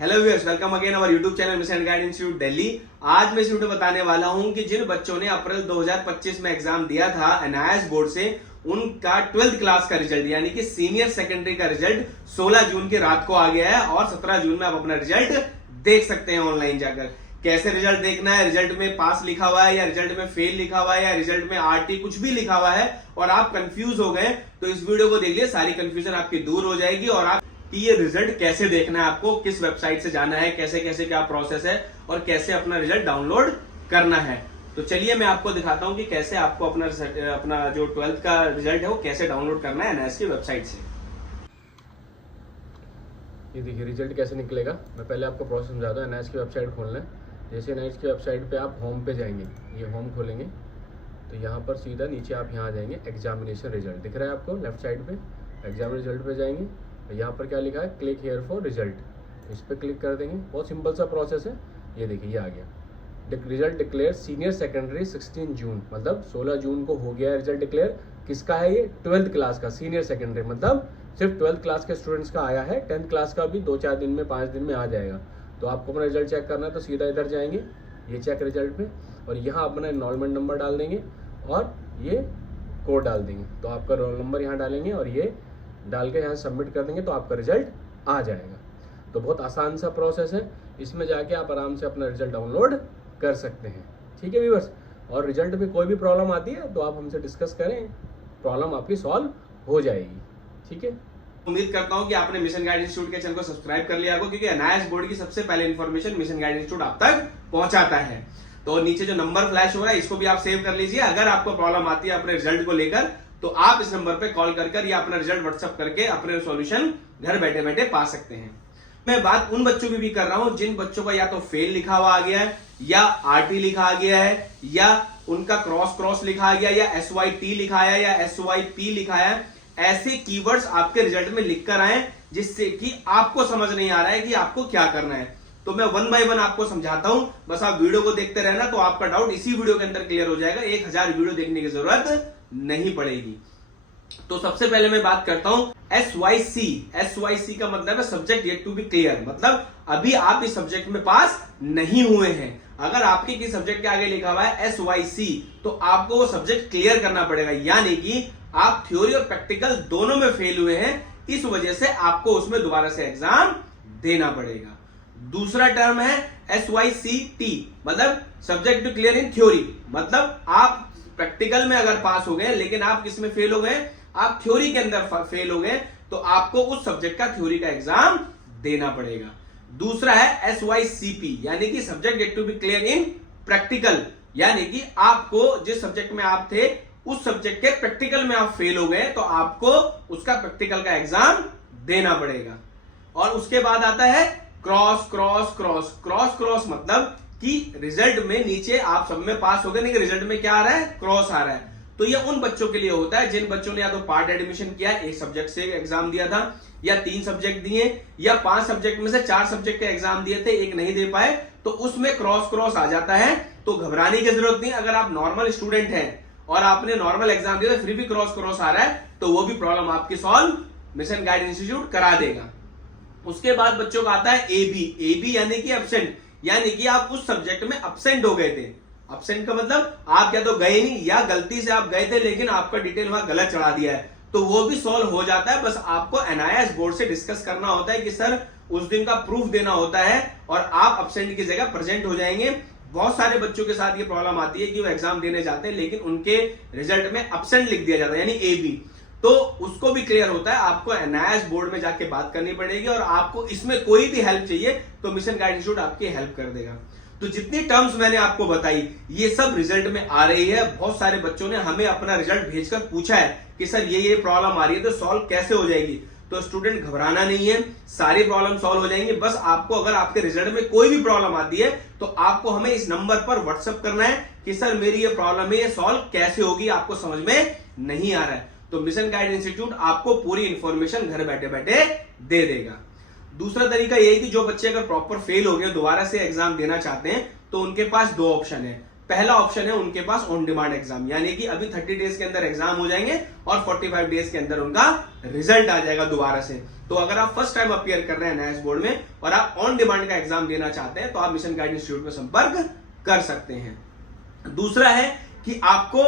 Hello viewers, welcome again our YouTube channel mission guide institute Delhi. आज मैं इस video में बताने वाला हूं कि जिन बच्चों ने अप्रैल 2025 में एग्जाम दिया था एनआईएस बोर्ड से, उनका 12th क्लास का रिजल्ट यानी कि सीनियर सेकेंडरी का रिजल्ट 16 जून की रात को आ गया है और 17 जून में आप अपना रिजल्ट देख सकते हैं ऑनलाइन जाकर। कैसे रिजल्ट देखना है, रिजल्ट में पास लिखा हुआ है या रिजल्ट में फेल लिखा हुआ है या रिजल्ट में आरटी कुछ भी लिखा हुआ है और आप कंफ्यूज हो गए तो इस वीडियो को देख लिए, सारी कंफ्यूजन आपकी दूर हो जाएगी और आप कि ये रिजल्ट कैसे देखना है, आपको किस वेबसाइट से जाना है, कैसे कैसे क्या प्रोसेस है और कैसे अपना रिजल्ट डाउनलोड करना है। तो चलिए मैं आपको दिखाता हूं कि कैसे आपको अपना जो 12th का रिजल्ट है वो कैसे डाउनलोड करना है एनआईएस की वेबसाइट से। ये देखिए रिजल्ट कैसे निकलेगा। मैं पहले आपको प्रोसेस समझाता हूँ। एनआईएस की वेबसाइट खोलना है। जैसे एनआईएस की वेबसाइट पे आप होम पे जाएंगे, ये होम खोलेंगे तो यहाँ पर सीधा नीचे आप यहाँ आ जाएंगे, एग्जामिनेशन रिजल्ट दिख रहा है आपको लेफ्ट साइड पे। एग्जाम रिजल्ट पे जाएंगे, यहाँ पर क्या लिखा है, क्लिक हेयर फॉर रिजल्ट, इस पर क्लिक कर देंगे। बहुत सिंपल सा प्रोसेस है। ये देखिए ये आ गया, रिजल्ट डिक्लेयर सीनियर सेकेंडरी 16 जून, मतलब 16 जून को हो गया रिजल्ट डिक्लेयर। किसका है ये? 12th क्लास का, सीनियर सेकेंडरी मतलब सिर्फ 12th क्लास के स्टूडेंट्स का आया है। 10th क्लास का भी 2-4 दिन में 5 दिन में आ जाएगा। तो आपको अपना रिजल्ट चेक करना है तो सीधा इधर जाएंगे, ये चेक रिजल्ट में, और यहाँ अपना एनरोलमेंट नंबर डाल देंगे और ये कोड डाल देंगे। तो आपका रोल नंबर यहाँ डालेंगे और ये डाल के यहाँ सबमिट कर देंगे तो आपका रिजल्ट आ जाएगा। तो बहुत आसान सा प्रोसेस है, इसमें जाके आप आराम से अपना रिजल्ट डाउनलोड कर सकते हैं। ठीक है व्यूअर्स, और रिजल्ट में कोई भी प्रॉब्लम आती है तो आप हमसे डिस्कस करें, प्रॉब्लम आपकी सॉल्व हो जाएगी। ठीक है, उम्मीद करता हूं कि आपने मिशन गाइड इंस्टीट्यूट के चैनल को सब्सक्राइब कर लिया होगा, क्योंकि एनआईएस बोर्ड की सबसे पहले इंफॉर्मेशन मिशन गाइड इंस्टीट्यूट आप तक पहुंचाता है। तो नीचे जो नंबर फ्लैश हो रहा है इसको भी आप सेव कर लीजिए। अगर आपको प्रॉब्लम आती है अपने रिजल्ट को लेकर तो आप इस नंबर पे कॉल कर या अपना रिजल्ट व्हाट्सएप करके अपने सॉल्यूशन घर बैठे बैठे पा सकते हैं। मैं बात उन बच्चों की भी कर रहा हूं जिन बच्चों का या तो फेल लिखा हुआ आ गया है या आरटी लिखा आ गया है या उनका क्रॉस लिखा आ गया या SYT लिखा आया या SYP लिखा है। ऐसे कीवर्ड्स आपके रिजल्ट में लिख कर आए जिससे कि आपको समझ नहीं आ रहा है कि आपको क्या करना है। तो मैं 1 बाय 1 आपको समझाता हूं, बस आप वीडियो को देखते रहना तो आपका डाउट इसी वीडियो के अंदर क्लियर हो जाएगा। 1000 वीडियो देखने की जरूरत नहीं पड़ेगी। तो सबसे पहले मैं बात करता हूं SYC का मतलब है subject yet to be clear, मतलब अभी आप इस सब्जेक्ट में पास नहीं हुए हैं। अगर आपके किसी सब्जेक्ट के आगे लिखा हुआ है SYC तो आपको वो सब्जेक्ट क्लियर करना पड़ेगा, यानी कि आप थ्योरी और प्रैक्टिकल दोनों में फेल हुए हैं, इस वजह से आपको उसमें दोबारा से एग्जाम देना पड़ेगा। दूसरा टर्म है SYCT, मतलब subject to clear in theory, मतलब आप प्रैक्टिकल में अगर पास हो गए लेकिन आप किस में फेल हो गए, आप थ्योरी के अंदर फेल हो गए तो आपको उस सब्जेक्ट का थ्योरी का एग्जाम देना पड़ेगा। दूसरा है SYCP, यानी कि subject yet to be clear in practical, यानी कि आपको जिस सब्जेक्ट में आप थे उस सब्जेक्ट के प्रैक्टिकल में आप फेल हो गए तो आपको उसका प्रैक्टिकल का एग्जाम देना पड़ेगा। और उसके बाद आता है क्रॉस मतलब कि रिजल्ट में नीचे आप सब में पास हो गए लेकिन रिजल्ट में क्या आ रहा है, क्रॉस आ रहा है। तो ये उन बच्चों के लिए होता है जिन बच्चों ने या तो पार्ट एडमिशन किया, एक सब्जेक्ट से एग्जाम दिया था, या 3 सब्जेक्ट दिए, या 5 सब्जेक्ट में से 4 सब्जेक्ट के एग्जाम दिए थे, एक नहीं दे पाए, तो उसमें क्रॉस आ जाता है। तो घबराने की जरूरत नहीं। अगर आप नॉर्मल स्टूडेंट हैं और आपने नॉर्मल एग्जाम दिया फिर भी क्रॉस आ रहा है तो वो भी प्रॉब्लम आपकी सॉल्व मिशन गाइड इंस्टीट्यूट करा देगा। उसके बाद बच्चों का आता है AB यानी कि एब्सेंट, यानी कि आप उस सब्जेक्ट में एब्सेंट हो गए थे। एब्सेंट का मतलब आप या तो गए नहीं या गलती से आप गए थे लेकिन आपका डिटेल वहां गलत चढ़ा दिया है, तो वो भी सॉल्व हो जाता है। बस आपको एनआईएस बोर्ड से डिस्कस करना होता है कि सर उस दिन का प्रूफ देना होता है और आप एब्सेंट की जगह प्रेजेंट हो जाएंगे। बहुत सारे बच्चों के साथ ये प्रॉब्लम आती है कि वो एग्जाम देने जाते हैं लेकिन उनके रिजल्ट में एब्सेंट लिख दिया जाता है यानी AB, तो उसको भी क्लियर होता है। आपको एनआईएस बोर्ड में जाके बात करनी पड़ेगी और आपको इसमें कोई भी हेल्प चाहिए तो मिशन गाइड इंस्टीट्यूट आपकी हेल्प कर देगा। तो जितनी टर्म्स मैंने आपको बताई ये सब रिजल्ट में आ रही है। बहुत सारे बच्चों ने हमें अपना रिजल्ट भेजकर पूछा है कि सर ये प्रॉब्लम आ रही है तो सॉल्व कैसे हो जाएगी। तो स्टूडेंट घबराना नहीं है, सारी प्रॉब्लम सॉल्व हो जाएंगी। बस आपको अगर आपके रिजल्ट में कोई भी प्रॉब्लम आती है तो आपको हमें इस नंबर पर व्हाट्सएप करना है कि सर मेरी ये प्रॉब्लम है, ये सॉल्व कैसे होगी, आपको समझ में नहीं आ रहा है। तो मिशन गाइड इंस्टीट्यूट आपको पूरी इंफॉर्मेशन घर बैठे बैठे दे देगा। दूसरा तरीका यही कि जो बच्चे अगर प्रॉपर फेल हो गए दोबारा से एग्जाम देना चाहते हैं तो उनके पास 2 ऑप्शन है। पहला ऑप्शन है उनके पास ऑन डिमांड एग्जाम, यानी कि अभी 30 डेज के अंदर एग्जाम हो जाएंगे और 45 डेज के अंदर उनका रिजल्ट आ जाएगा दोबारा से। तो अगर आप फर्स्ट टाइम अपीयर कर रहे हैं एनआईएस बोर्ड में और आप ऑन डिमांड का एग्जाम देना चाहते हैं तो आप मिशन गाइड इंस्टीट्यूट में संपर्क कर सकते हैं। दूसरा है कि आपको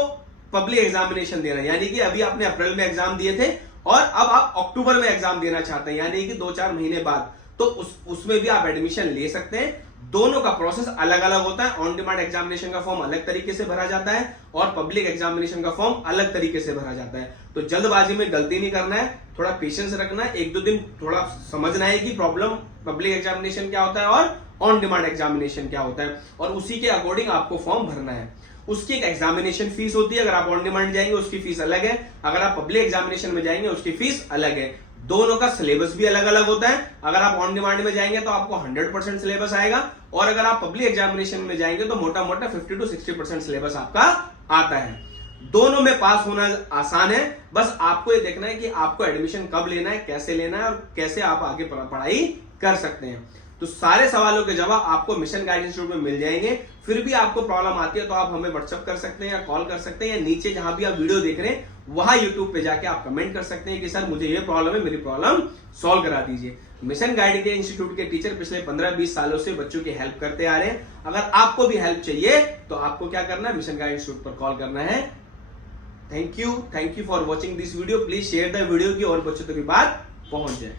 पब्लिक एग्जामिनेशन देना, यानी कि अभी आपने अप्रैल में एग्जाम दिए थे और अब आप अक्टूबर में एग्जाम देना चाहते हैं, यानी कि 2-4 महीने बाद, तो उसमें भी आप एडमिशन ले सकते हैं। दोनों का प्रोसेस अलग अलग होता है। ऑन डिमांड एग्जामिनेशन का फॉर्म अलग तरीके से भरा जाता है और पब्लिक एग्जामिनेशन का फॉर्म अलग तरीके से भरा जाता है। तो जल्दबाजी में गलती नहीं करना है, थोड़ा पेशेंस रखना है, 1-2 दिन थोड़ा समझना है कि प्रॉब्लम पब्लिक एग्जामिनेशन क्या होता है और ऑन डिमांड एग्जामिनेशन क्या होता है, और उसी के अकॉर्डिंग आपको फॉर्म भरना है। उसकी एक एग्जामिनेशन फीस होती है, अगर आप ऑन डिमांड जाएंगे उसकी फीस अलग है, अगर आप पब्लिक एग्जामिनेशन में जाएंगे उसकी फीस अलग है। दोनों का सिलेबस भी अलग अलग होता है। अगर आप ऑन डिमांड में जाएंगे तो आपको 100% सिलेबस आएगा और अगर आप पब्लिक एग्जामिनेशन में जाएंगे तो मोटा मोटा 50 से 60% सिलेबस आपका आता है। दोनों में पास होना आसान है, बस आपको ये देखना है कि आपको एडमिशन कब लेना है, कैसे लेना है और कैसे आप आगे पढ़ाई कर सकते हैं। तो सारे सवालों के जवाब आपको मिशन गाइड इंस्टीट्यूट में मिल जाएंगे। फिर भी आपको प्रॉब्लम आती है तो आप हमें व्हाट्सएप कर सकते हैं या कॉल कर सकते हैं, या नीचे जहां भी आप वीडियो देख रहे हैं वहां यूट्यूब पे जाके आप कमेंट कर सकते हैं कि सर मुझे ये प्रॉब्लम है, मेरी प्रॉब्लम सॉल्व करा दीजिए। मिशन गाइड के इंस्टीट्यूट के टीचर पिछले 15-20 सालों से बच्चों की हेल्प करते आ रहे हैं। अगर आपको भी हेल्प चाहिए तो आपको क्या करना है, मिशन गाइड इंस्टीट्यूट पर कॉल करना है। Thank you for watching this video. Please share the video की और बच्चों तक की बात पहुंच जाए।